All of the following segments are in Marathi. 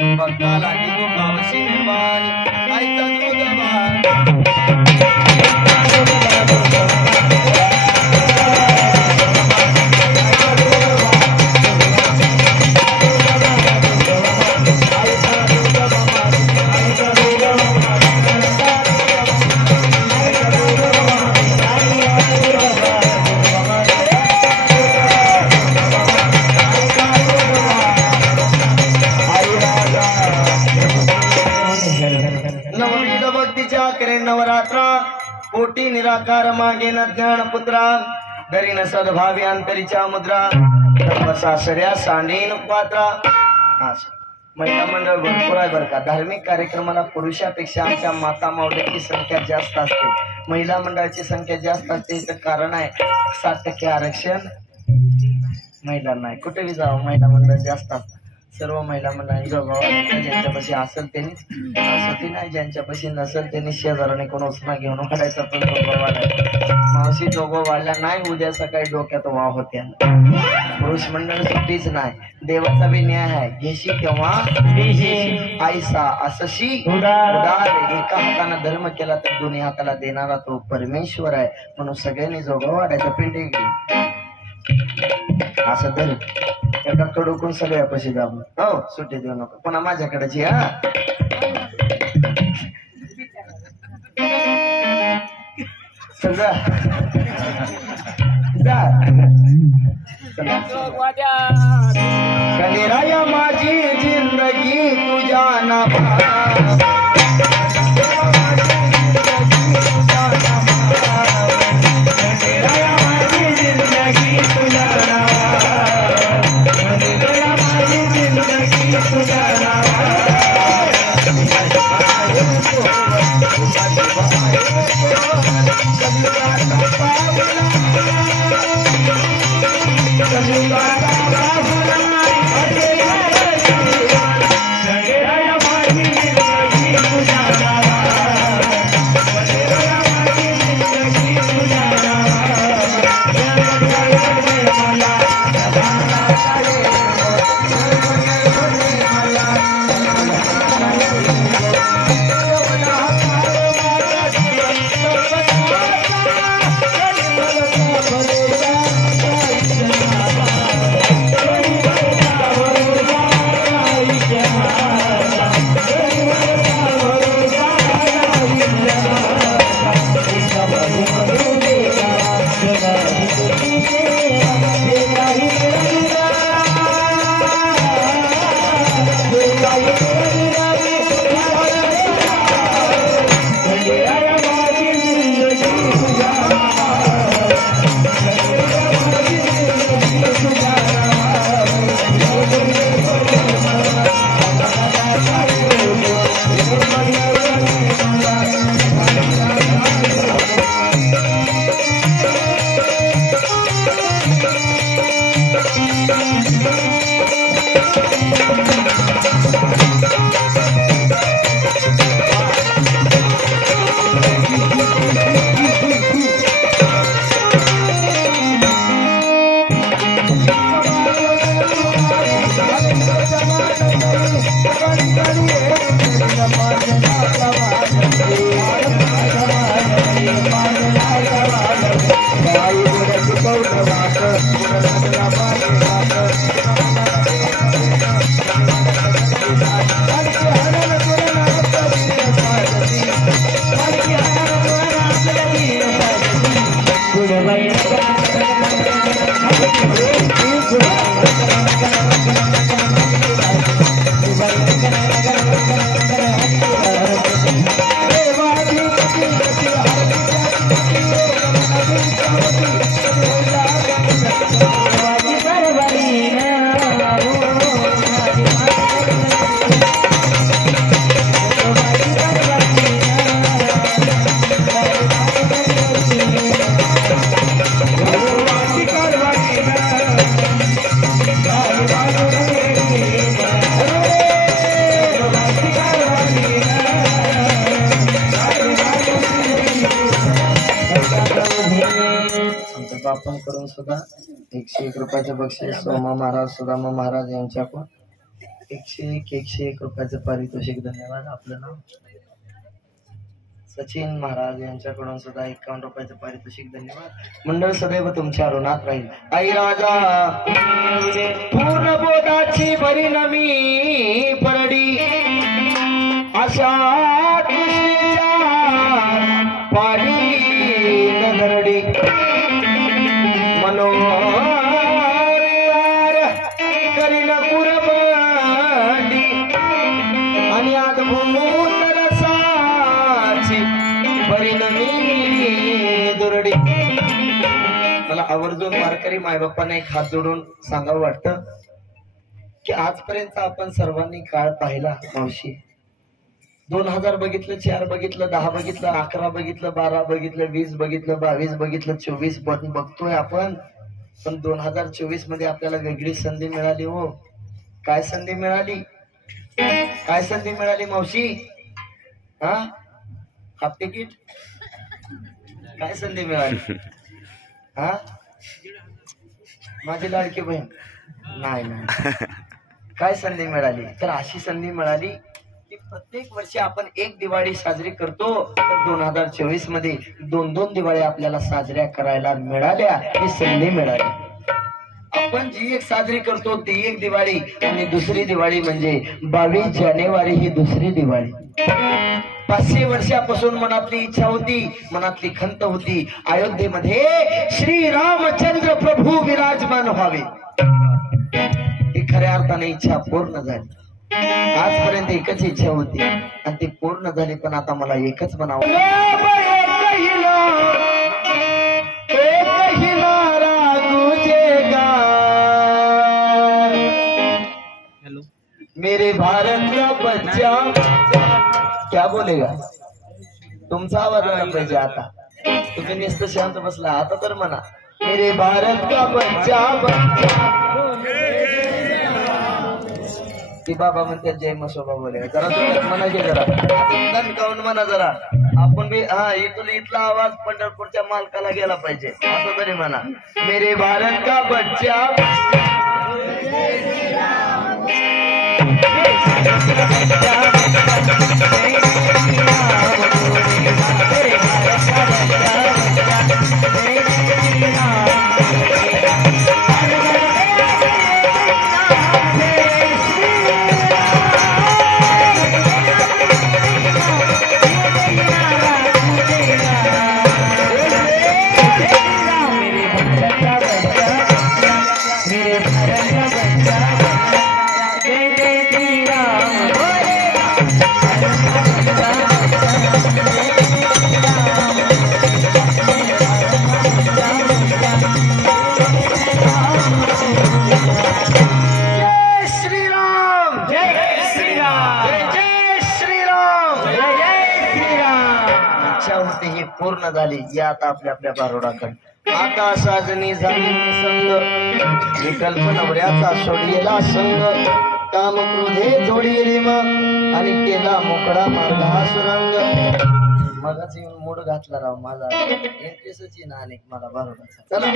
बघता लागे तो पावसी निर्वाणी आईचा नवरात्रा कोटी निराकार मागे न ज्ञान पुत्रा दरी न सद्भावी अंतरीच्या मुद्रा सासऱ्या सांडीन पात्रा. महिला मंडळ भरपूर आहे बरं का. धार्मिक कार्यक्रमाला पुरुषापेक्षा आमच्या माता मावळ्याची संख्या जास्त असते. महिला मंडळाची संख्या जास्त असते. याचं कारण आहे 7% आरक्षण महिलांना आहे. कुठेही जावं महिला मंडळ जास्त असतात. सर्व महिला मंडळांनी ज्यांच्यापाशी असेल त्यांनीच असती नाही, ज्यांच्यापाशी नसेल त्यांनी शेजाराने कोण उसमा घेऊन वाढायचा पण वाढायचा. मावशी दोघं वाढल्या नाही उद्या सकाळी डोक्यात वाव होत्या. पुरुष मंडळ सुट्टीच नाही. देवाचा बी न्याय आहे. घेशी तेव्हा आईसा असशी उदार. एका हाताने धर्म केला तर दोन्ही हाताला देणारा तो परमेश्वर आहे. म्हणून सगळ्यांनी जोगं वाढायचं. पिंडी असं तर एका कडून सगळ्या पैसे दाबून हो सुट्टी देऊ नको. पुन्हा माझ्याकडेची हा सगळं कलेराया माझी जिंदगी तुझ्या नावा स्थापन करून सुद्धा 101 रुपयाचे बक्षीस सोमा महाराज सुदामा महाराज यांच्याकडून 101 रुपयाचं पारितोषिक. धन्यवाद. आपलं नाव? सचिन महाराज यांच्याकडून सुद्धा 51 रुपयाचं पारितोषिक. धन्यवाद. मंडळ सदैव तुमच्या ऋणात राहील. आई राजा पूर्ण बोधाची परिणमी परडी अशा कृष्णेच्या पाडी नरडी मनोविकार करीन कुरबडी आणि अद्भुत रसाची परिणमी दुरडी. मला आवर्जून वारकरी मायबापांना एक हात जोडून सांगावं वाटतं की आजपर्यंत आपण सर्वांनी काळ पाहिला. मावशी 2000 बघितलं, 4 बघितलं, 10 बघितलं, 11 बघितलं, 12 बघितलं, 20 बघितलं, 22 बघितलं, 24 बघतोय आपण. पण 2024 मध्ये आपल्याला वेगळी संधी मिळाली. हो, काय संधी मिळाली? काय संधी मिळाली मावशी? हा, हाफ तिकीट? काय संधी मिळाली? हा, माझी लाडकी बहीण? नाही नाही. काय संधी मिळाली? तर अशी संधी मिळाली की प्रत्येक वर्षी आपण एक दिवाळी साजरी करतो, तर 2024 मध्ये 2-2 दिवाळी आपल्याला साजऱ्या करायला मिळाल्या. ही संधी मिळाली. आपण जी एक साजरी करतो ती एक दिवाळी, आणि दुसरी दिवाळी म्हणजे 22 जानेवारी ही दुसरी दिवाळी. 500 वर्षापासून मनातली इच्छा होती, मनातली खंत होती, अयोध्येमध्ये श्रीरामचंद्र प्रभू विराजमान व्हावे. ही खऱ्या अर्थाने इच्छा पूर्ण झाली. आजपर्यंत एकच इच्छा होती आणि ती पूर्ण झाली. पण आता मला एकच म्हणावं, मेरे भारत का बच्चा क्या बोलेगा? तुमचा आवाज आला पाहिजे. आता तुम्ही नुसतं शांत बसला. आता तर म्हणा, मेरे भारत का बच्चा बच्चा. ती बाबा म्हणतात जय मसोबा बोले. जरा तुम्ही म्हणायचे, जरा दणकावून म्हणा जरा. आपण बी हा इथला आवाज पंढरपूरच्या मालकाला गेला पाहिजे असं तरी म्हणा. मेरे भारत का बच्चा पूर्ण झाली. या आता आपल्या आपल्या बारोडाकडे. आता साजनी झाली संग, विकल्प नवऱ्याचा सोडलेला संग, काम क्रोधे जोडीले मग आणि केला मोकळा मार्ग हा सुरंग. मगाच येऊन मूड घातला राव माझा. इंटरेस्टची ना अनेक मला बारोडाचा. चला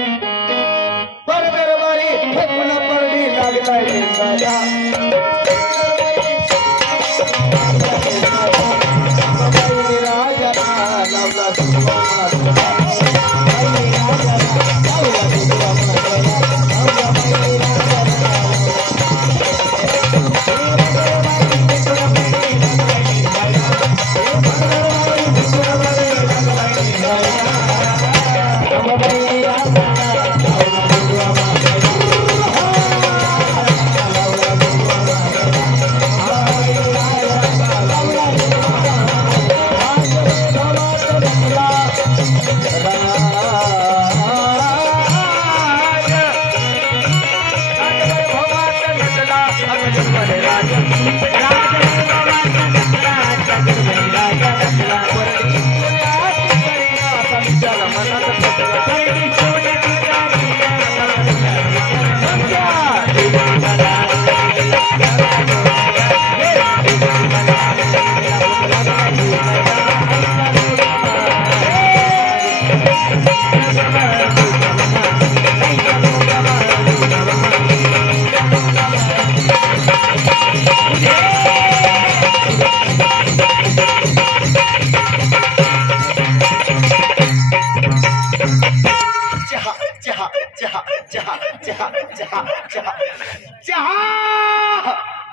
पर दरबारी फेकून परडी लागलाय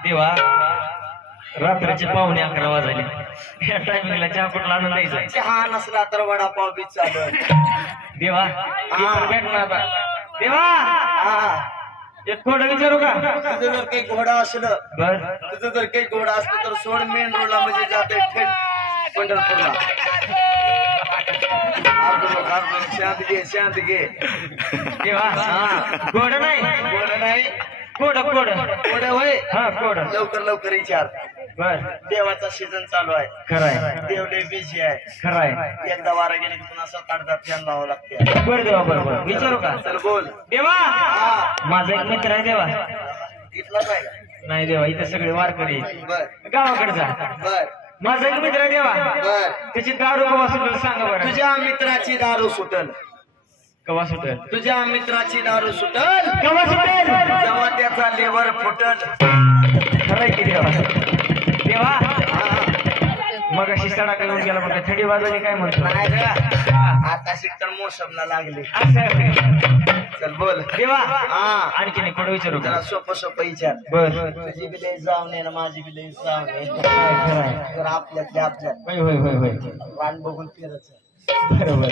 देवा रात्रीचे 11:15 वाजले या टायमिंगला चहा कुठला आणून द्यायचा चहा नसला तर वडापाव बी चालत देवा भेटणार आता देवा एक थोडं विचारू का तुझं जर काही घोडा असलं बर तुझं जर काही घोडा असलं तर सोड मेन रोडला म्हणजे जाते थेट पंढरपूरला शांत घे देवा घोडं नाही घोडा नाही घोडं होय हा घोडं लवकर विचार बर देवाचा सीझन चालू आहे खरंय देवले बिझी आहे खरंय एकदा वारा गेले की पुन्हा 7-8 फॅन लावावं लागते बर देवा बरोबर विचारू का चल बोल देवा माझा एक मित्र आहे देवा इथलाच आहे का नाही देवा इथे सगळे वारकरी बर गावाकडचा बर माझा एक मित्र आहे देवा बर त्याची दारू कवा सुटेल सांगा बरं तुझ्या मित्राची दारू सुटल कवा सुटेल तुझ्या मित्राची दारू सुटल कवा सुटेल जेव्हा त्याचा लेवर फुटल खरंय की देवा देवा मग अशी सडा येऊन गेला म्हणजे थंडी वाजवली काय म्हणतो नाही रे आता शिकतर मोसमला लागले चल बोल देवा हा आणखीन एक पुढे विचारू जरा का सोपं विचार बर तुझी बी लई जाऊन ये ना माझी बी लई जाऊन ये तर आपल्यात होय वाण बघून फिरायचं बरोबर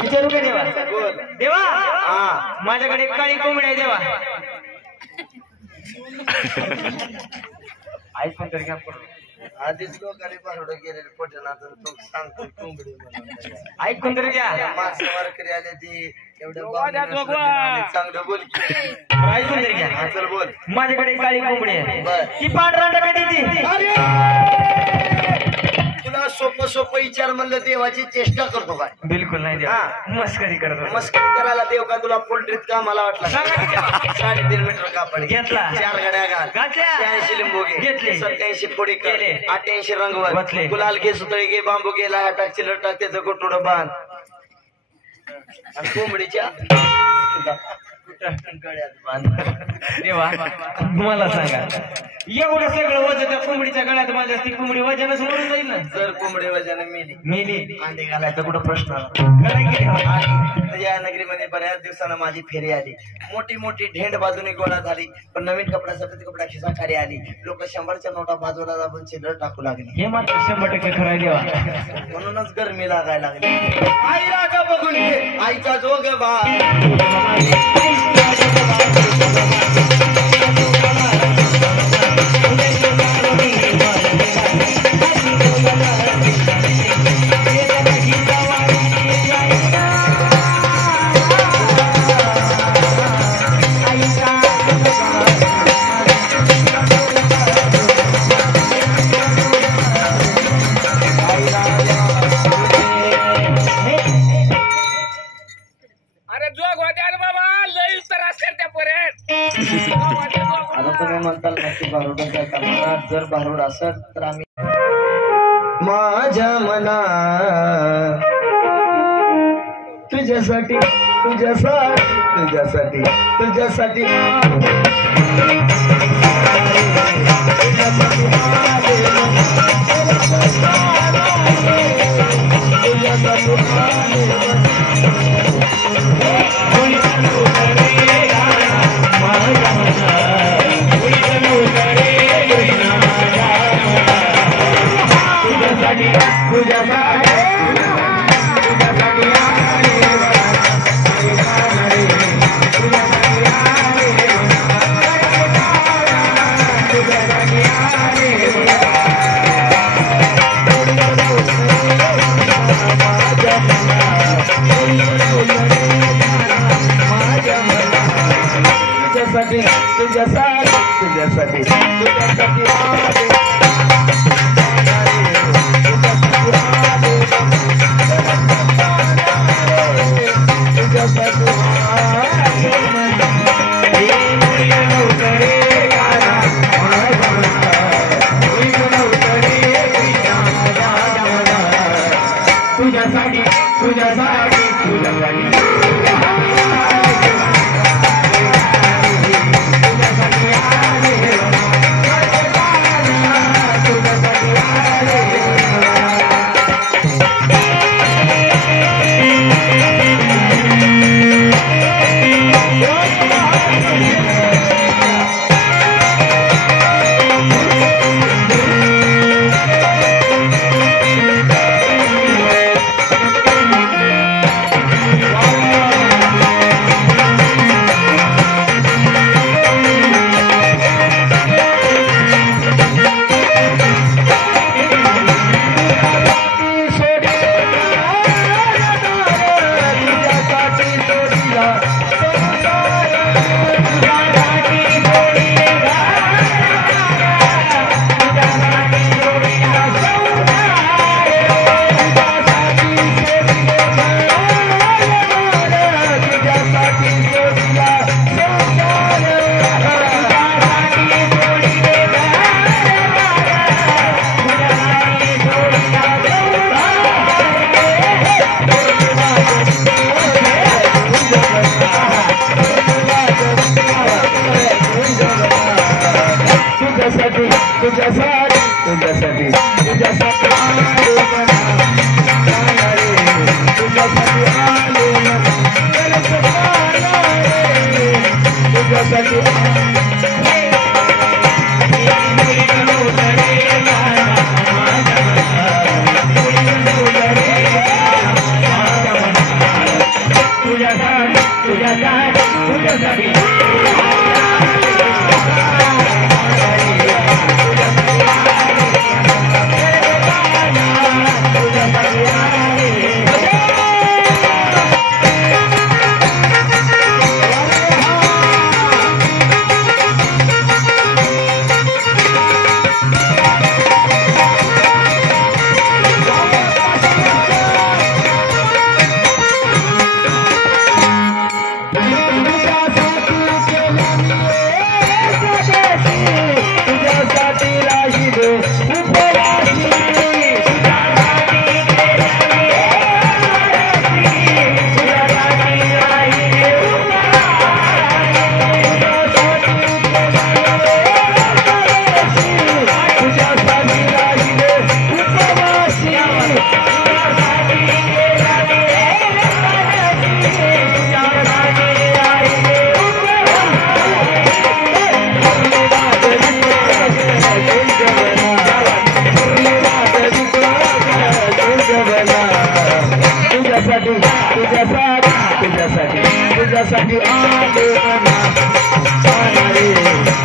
विचारू का देवा बोल देवा हा माझ्याकडे एक काळी कोंबडी आहे देवा ऐकून तरी घ्या आधीच लोकांनी बाहेर गेलेले पटना तर तो सांगतो कोंबडी म्हणून ऐकून तरी घ्या माणसं वारकरी आले ते एवढं चांगलं बोल की ऐकून तरी घ्या हा, चल बोल माझ्याकडे एक काळी कोंबडी आहे बर ती पांढरा कधी ती तुला सोपं विचार म्हणलं देवाची चेष्टा करतो काय बिलकुल नाही देवा मस्करी करतो मस्करी करायला देव का तुला पोल्ट्रीत का मला वाटलं 3.5 मीटर कापड घेतला 4 घड्या घाल घातल्या 86 लिंबू घे घेतले 87 फोडी केले 88 रंगवत वतले गुलाल घे सुतळी घे बांबू घे लाया टाक चिलर टाक त्याचं गोटोडं बांध आणि कोंबडीच्या गळ्यात बांध देवा मला सांगा एवढं सगळं वजन त्या कोंबडीच्या गळ्यात माझ्या ती कोंबडी वजनच म्हणून जाईल ना जर कोंबडी वजाने मेली अंडे घालायचा कुठं प्रश्न या नगरीमध्ये बऱ्याच दिवसानं माझी फेरी आली मोठी ढेंड बाजूने गोळा झाली पण नवीन कपड्यासाठी कपडा खिसा खाली आली लोक 100च्या नोटा बाजूला दाबून चिल्लर टाकू लागली हे मात्र 100% खरं आहे देवा म्हणूनच गरमी लागायला लागली आई रागा बघून घे आईचा जोग बा आता तुम्ही म्हणताल नक्की भारुडाचा करणार जर भारुड असेल तर आम्ही माझ्या मना तुझ्यासाठी तुझ्यासाठी तुझ्यासाठी तुझ्यासाठी तुझ्यासाठी आले मना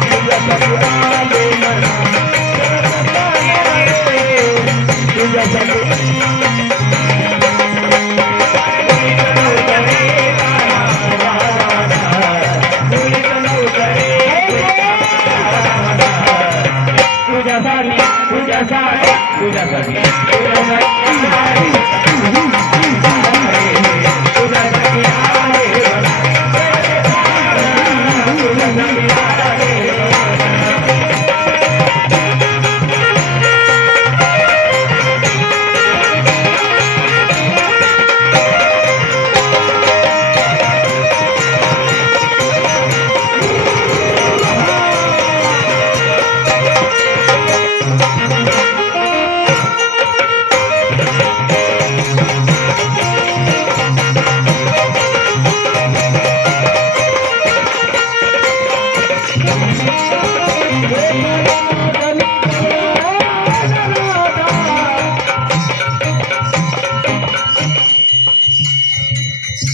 तुझ्यासाठी आले मना तुझ्यासाठी तुझ्यासाठी आले मना तुझ्यासाठी आले मना तुझ्यासाठी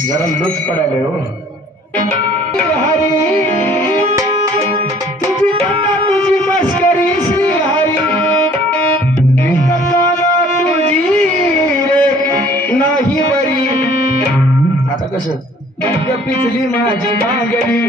जरा लूज पडायला हो हरी तुझी मस्करी श्री हरी तुझी रे नाही बरी आता कसं पिचली माझी मागली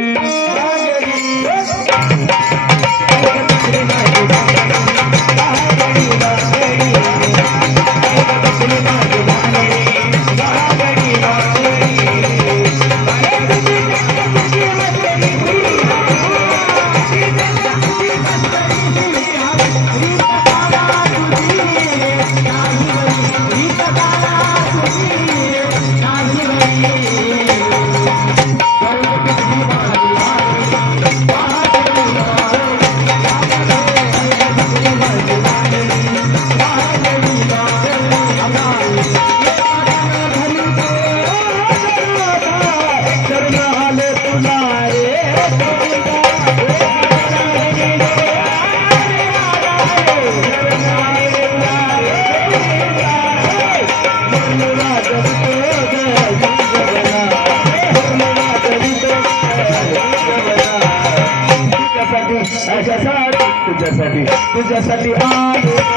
तुझ्यासाठी तुझ्यासाठी आले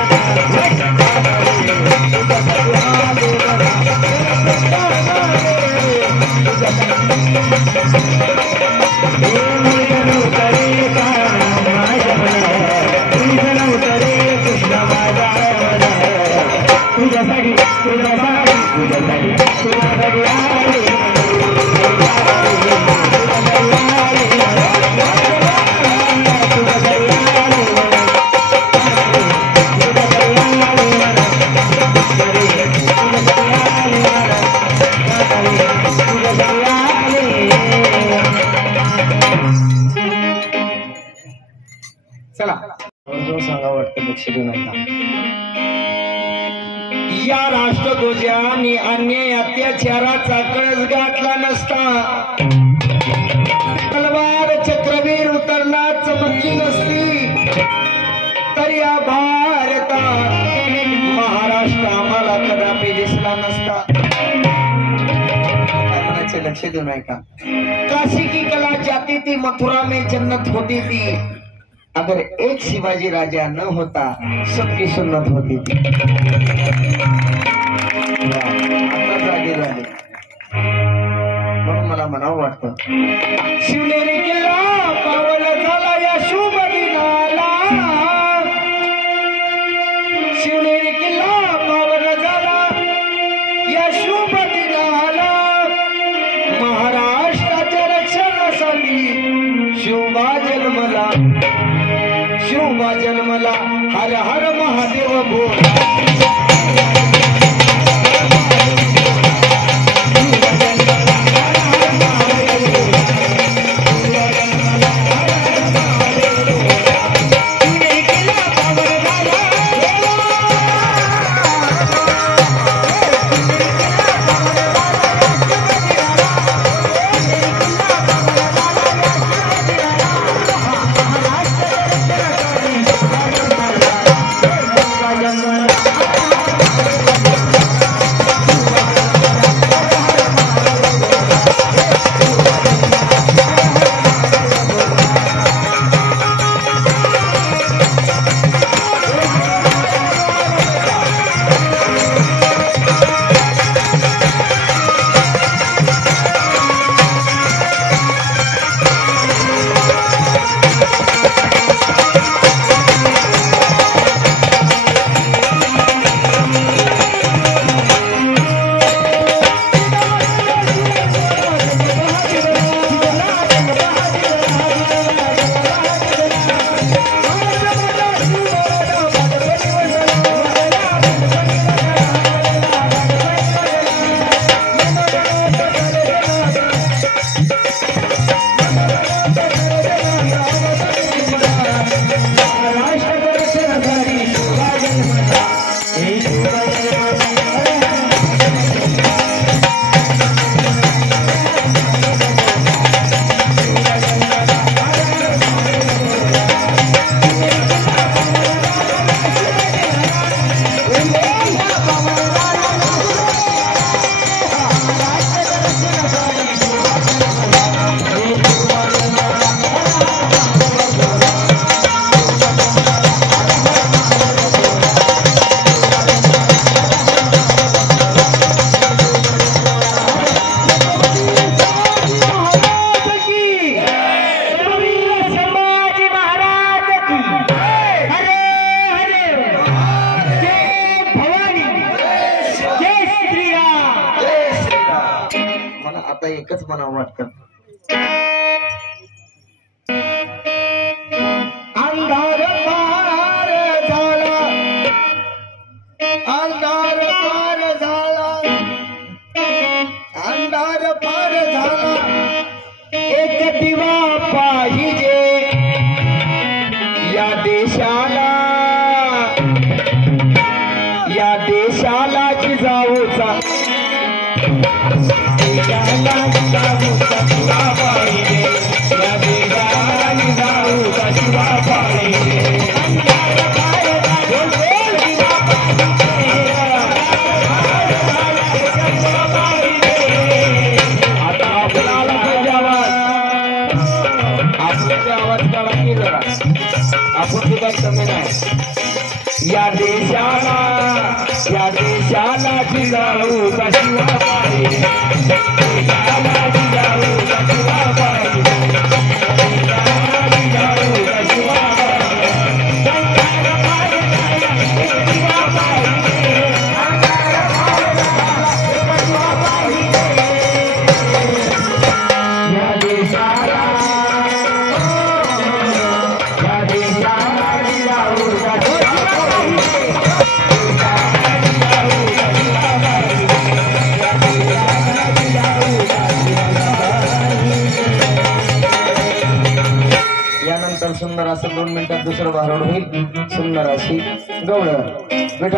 अर्जुन सांगा वाटतं लक्ष देऊ नका. या राष्ट्रध्वजाने अन्याय अत्याचाराचा कळस गाठला नसता, तलवार चक्रवीर उतरला चमकली नसती, तर या भारतात महाराष्ट्र आम्हाला कदापि दिसला नसता. मनाचे लक्ष देऊ नये का. काशी की कला जाती थी, मथुरा में जन्नत होती थी. अगर एक शिवाजी राजा न होता सबकी सुन्नत होती थी. आता जागे झाले म्हणून मला म्हणावं वाटतं. शिवनेरी किल्ला पावन झाला या शुभ दिनाला, शिवनेरी किल्ला पावन झाला या शुभ दिनाला, महाराष्ट्राच्या रक्षणासाठी शिवबा जन्मला, शिवबा जन्मला. हर हर महादेव बोल. एकच म्हणावं वाटतं. अंधार पार झाला, अंधार पार झाला, अंधार पार झाला. एक दिवा पाहिजे या देशाला, या देशाला जिजाऊचा आपण सुद्धा कमी नाही. या देशाला, या देशाला जिजाऊ शिवा पाहिजे, देशाला जिजाऊ शिवा पाहिजे, त्यानंतर सुंदर असं 2 मिनिटात दुसरं भारुड होईल सुंदर अशी गवळण